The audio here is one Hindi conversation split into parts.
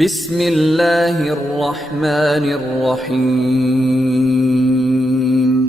बिस्मिल्लाहिर्रहमानिर्रहीम।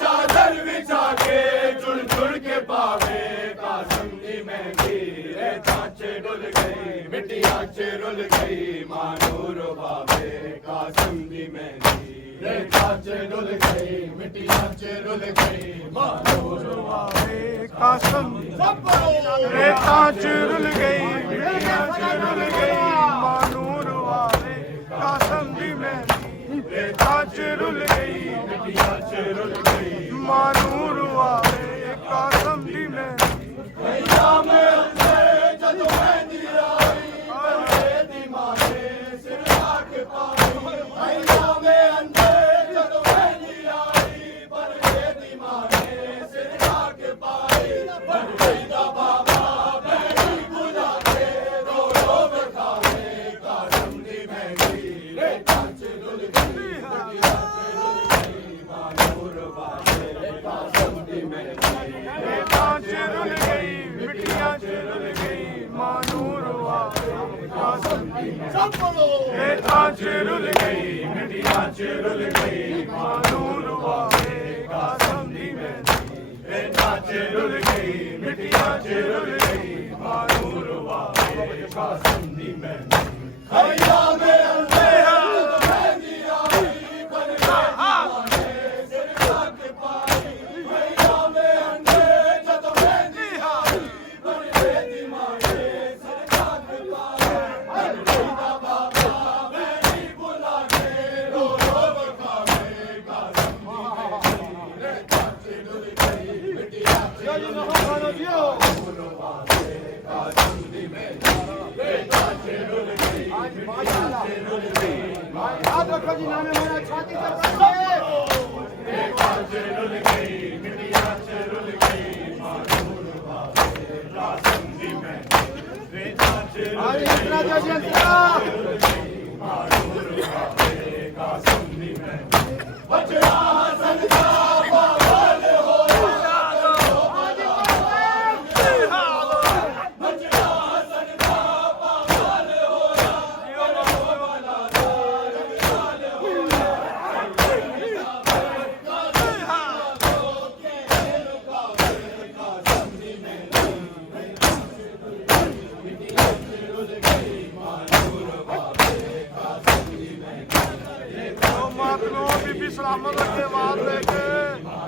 चादर बिछा के जुड़ जुड़ के पावे का संगी में रुल गई मानूर आवे कसम रेता रुल गई मिट्टियां रुल गई मानूर आवे कसम दी मेहंदी रेता रुल गई मिट्टियां रुल गई मानूर आवे कसम दी मेहंदी भैया में अंदर जदों मेहंदी आई दी माने सिर लाख पाई भैया में अंदर जदों मेहंदी आई पर दी माने सिर लाख पाई पर दा बाबा बैठी बुला के रो रो बखावे कसम दी मेहंदी रे कांच रुल गई मानूर वाले कसम दी मेहंदी रेता रुल गई मिट्टियां रुल गई मानूर आवे कसम दी सब बोलो रेता रुल गई मिट्टियां रुल गई मानूर आवे कसम दी मेहंदी रेता रुल गई मिट्टियां रुल गई मानूर आवे कसम दी मेहंदी भैया में अंदर जदों मेहंदी आई पर माने सिर लाख पाई भैया में अंदर जदों मेहंदी आई पर दी माने सिर लाख पाई हर दा बाबा बैठी बुला के रो रो बखावे कसम दी रे कांच रुल गई मिट्टियां रुल गई कसम दी मेहंदी रे कांच रुल गई रुल गई याद रखो जी नाम हमारा छाती से रे कांच रुल गई मिट्टियां रुल गई मानूर वाले कसम दी मेहंदी रे कांच रुल गई इतना जय मानूर वाले कसम दी मेहंदी बचड़ा हसन का पागल होया बचड़ा हसन का पागल होया वाला रंग लाल होया बीबी सलामत के बाद लेके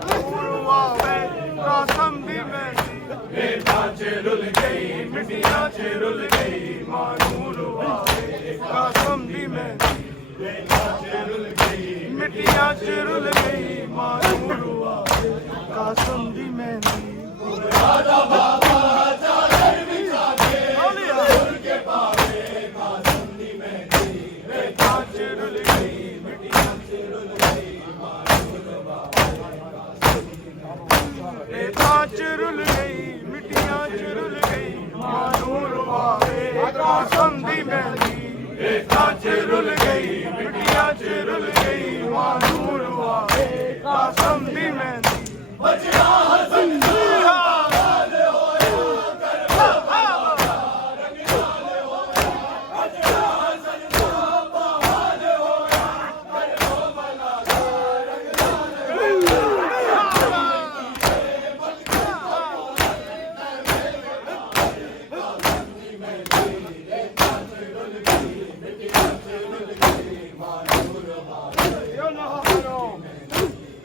नूर आवे कसम दी मेहंदी रेता रुल गई मिट्टियां रुल गई मानूर आवे कसम दी मेहंदी रुल गई मिट्टियां रुल गई मानूर आवे कसम दी मेहंदी राजा बाबा चादर बिछा के फूल के पावे कसम दी मेहंदी रेता रुल गई मिट्टियां रुल गई मानूर वाले रेता रुल गई मिट्टियां रुल गई मानूर आवे कसम दी मेहंदी रेता रुल गई मिट्टियां रुल गई मानूर आवे कसम दी मेहंदी बचड़ा हसन का पागल होया करबला रंग लाल होया बचड़ा हसन का पागल होया करबला रंग लाल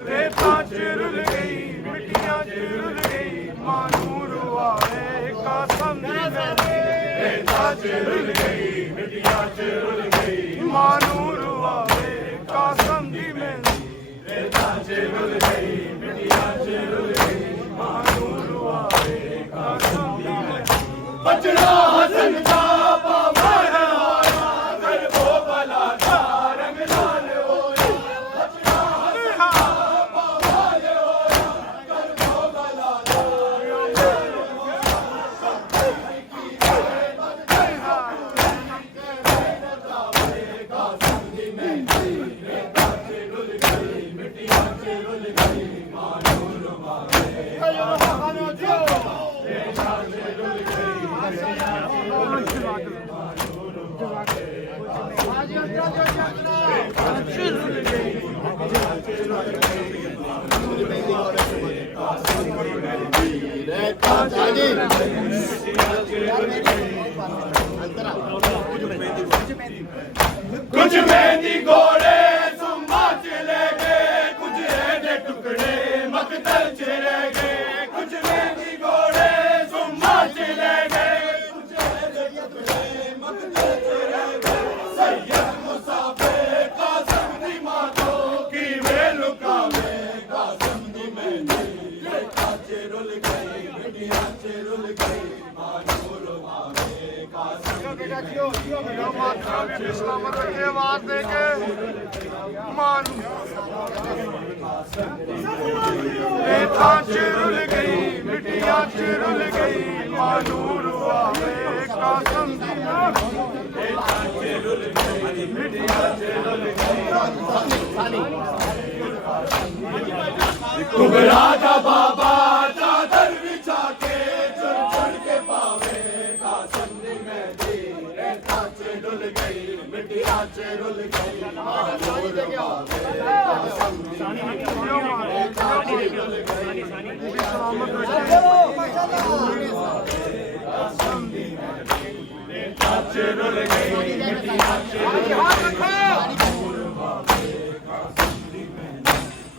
रेता रुल गई मिट्टियां रुल गई मानूर आवे कसम दी मेहंदी रेता रुल गई मिट्टियां रुल गई मानूर आवे कसम दी मेहंदी रेता रुल गई मिट्टियां रुल गई मानूर आवे कसम दी मेहंदी बचड़ा हसन का पागल होया करबला का रंग लाल होया बचड़ा हसन का पागल होया करबला कसम दी मेहंदी रेता रुल गई मिट्टियां रुल गई मानूर वाले कुछ मेहंदी घोड़े सुम्मा चले गए कुछ रेडे टुकड़े मकतल च रह गए कुछ मेहंदी घोड़े सुम्मा च रह गए कुछ मकतल च रह गए सैयद मुसाफिर कासिम दी मातो की वे लुकावे कासिम दी मेहंदी रेखा च रुल गई मिटिया च रुल गई मानूर वावे कासिम दी मेहंदी इस्लामत रखे आवाज दे के मानू रेखा च रुल गई मिटिया च रुल गई मानूर वावे कासिम दी रेखा च रुल गई मिटिया च रुल गई कुबरा दा बाबा चादर बिछा के चुन चुन के पावे कासिम दी मेहंदी रेखा च रुल गई मिटिया च रुल गई मानूर वावे कासिम दी मेहंदी रेखा च रुल गई इस्लामत रखे कासिम दी मेहंदी रेखा च रुल गई मिटिया च रुल गई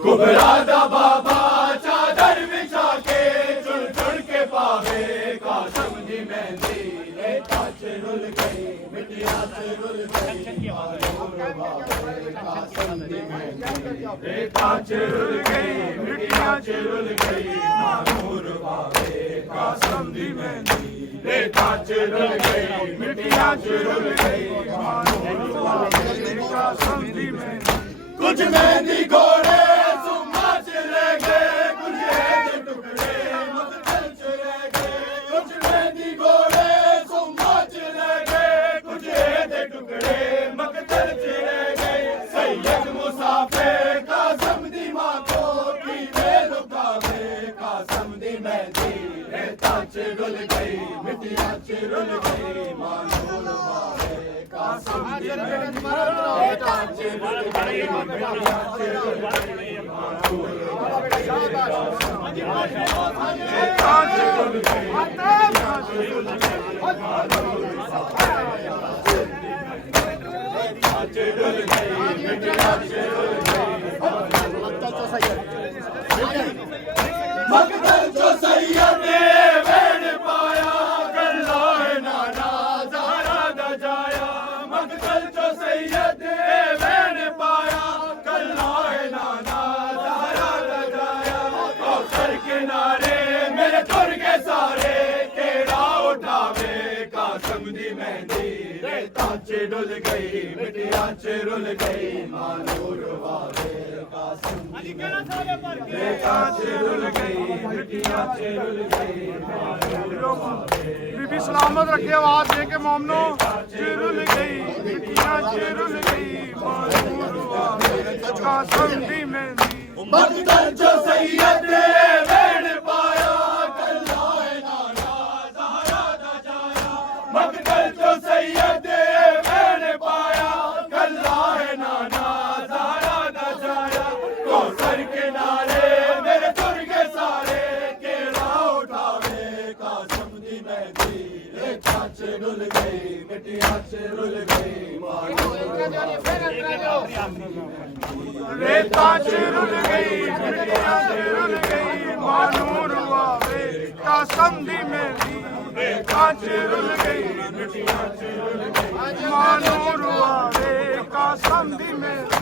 कुबरा दा बाबा चादर बिछा के चुन चुन के पावे कासिम दी मेहंदी रेखा च रुल गई मिटिया च रुल गई मानूर वावे कासिम दी मेहंदी रेखा च रुल गई मिटिया च रुल गई मानूर वावे कासिम दी मेहंदी रेखा च रुल गई मिटिया च रुल गई मानूर वावे कासिम दी मेहंदी कुछ मेहंदी घोड़े सुम्मा च रह गए कुछ ऐसे टुकड़े मकतल च रह गए कुछ मेहंदी घोड़े सुम्मा च रह गए कुछ ऐसे टुकड़े मकतल च रह गए सैयद मुसाफिर कासिम दी मातो की वे लुकावे कासिम दी मेहंदी रेखा च रुल गई मिटिया च रुल गई मानूर वावे कासिम दी मेहंदी रेखा च रुल गई मिटिया च रुल गई मानूर वावे रेखा च रुल गई मिटिया च रुल गई मानूर वावे रेखा च रुल गई मिटिया च रुल गई मकतल चो सैयद वेण पाया गल्ला नाना ज़हरा दा जाया मकतल चो सैयद वेण पाया गल्ला नाना ज़हरा दा जाया कौसर किनारे मेरे तुर के सारे केड़ा उठावे कासिम दी मेहंदी रेखा च रुल गई मिटिया च रुल गई मानूर वावे कासिम दी मेहंदी रेखा च रुल गई मिटिया च रुल गई मानूर वावे बीबी सलामत रखे आवाज दे के मोमनो रुल गई मिटिया च रुल गई मानूर वावे कासिम दी मेहंदी मकतल जो सैयद वेण पाया गल्ला नाना ज़हरा दा जाया मकतल जो सैयद वेण पाया गल्ला नाना ज़हरा दा जाया कौसर किनारे मेरे तुर के सारे केड़ा उठावे कासिम दी मेहंदी रेखा च रुल गई मिटिया च रुल गई मानूर रेखा च रुल गई मिटिया च रुल गई मानूर वावे कासिम दी मेहंदी रेखा च रुल गई मिटिया च रुल गई मानूर वावे कासिम दी मेहंदी